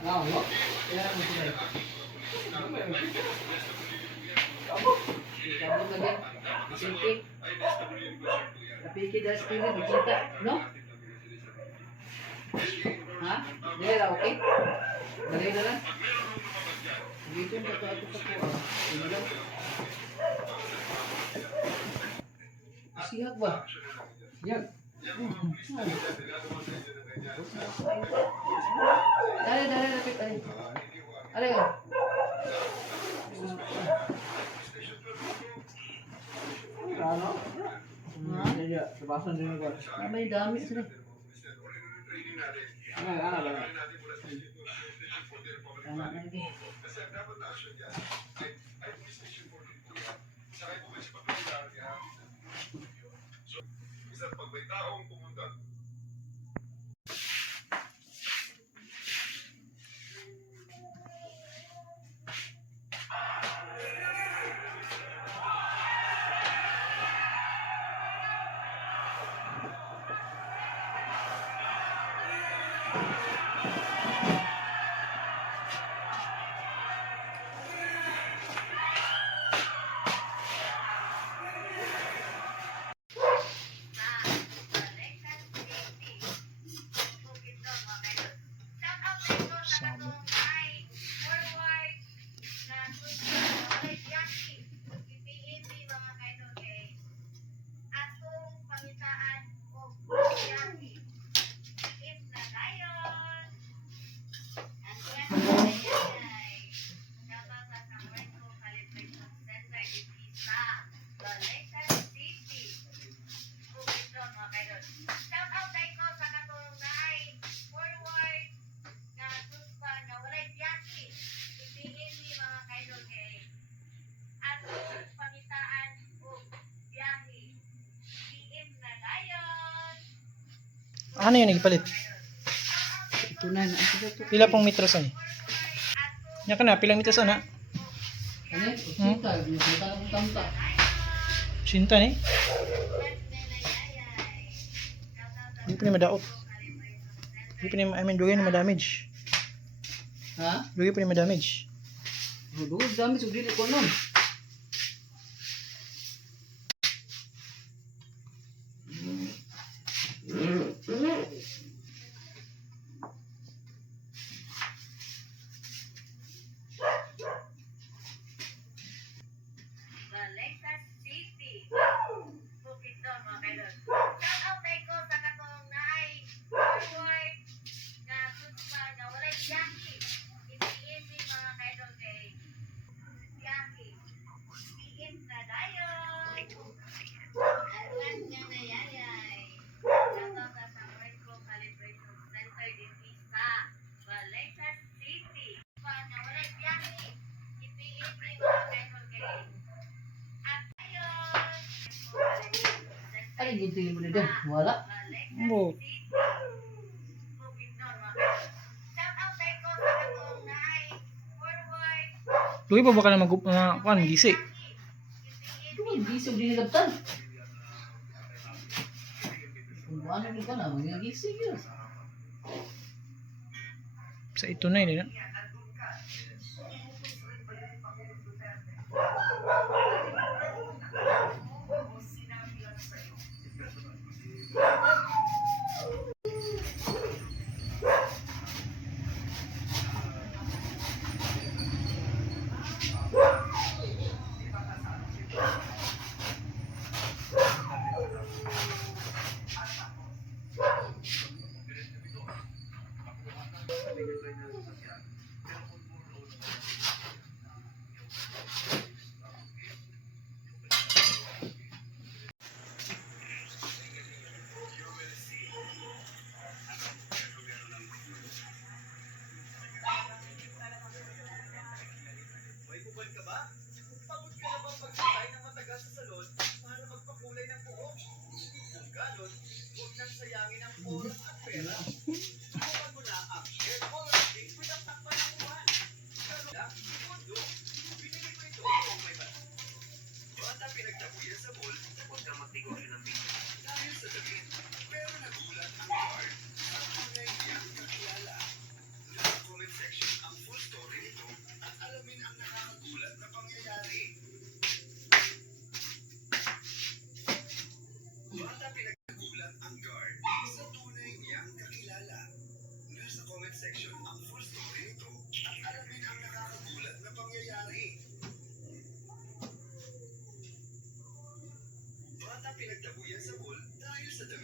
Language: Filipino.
Ano, no? Kaya mo sila. Kamu lagi. Singkik. Tapi kita sendiri bercinta, no? Ha? Dili ra okay? Dali na lang. Dito yung ako sa kuha. Tingnan. Sihag ba? Sihag. Dali, lapit. Dali. Ano? Iya, kebasan din ko. May dami sila. Ano ba? Tama na lagi. Isang pag may taong pumunta. Ano yun ipalit? Ito na. Pila pong metros ani? Nya kana pilang metros ana? Ano? Sinta. Sinta ng tamta. Sinta ni? Hindi pa ni madaot. Hindi pa ni, I mean, dugay na ma-damage. Ha? Dugay pa ni ma-damage. Dugay dami sugdi ko nun. Ay, ginti mo na dyan. Wala. Mo. Dugay pa ba ka na kuan gisi? Ito ang gising din nagabtan. Kung ano din ka na, mga gising yun. Sa ito na yun. Pagod ka ba? Pagod ka na bang magsakay ng matagal sa salon para magpakulay ng buhok? Kung ganon, huwag nang sayangin ang oras at pera. Subukan mo na ang hair color stick with ang takpan ng buwan. Karoon lang, mundo. Pinili ko ito section ang full story nito at alamin ang nakakagulat na pangyayari. Bata pinagtabuyan sa mall dahil sa damit.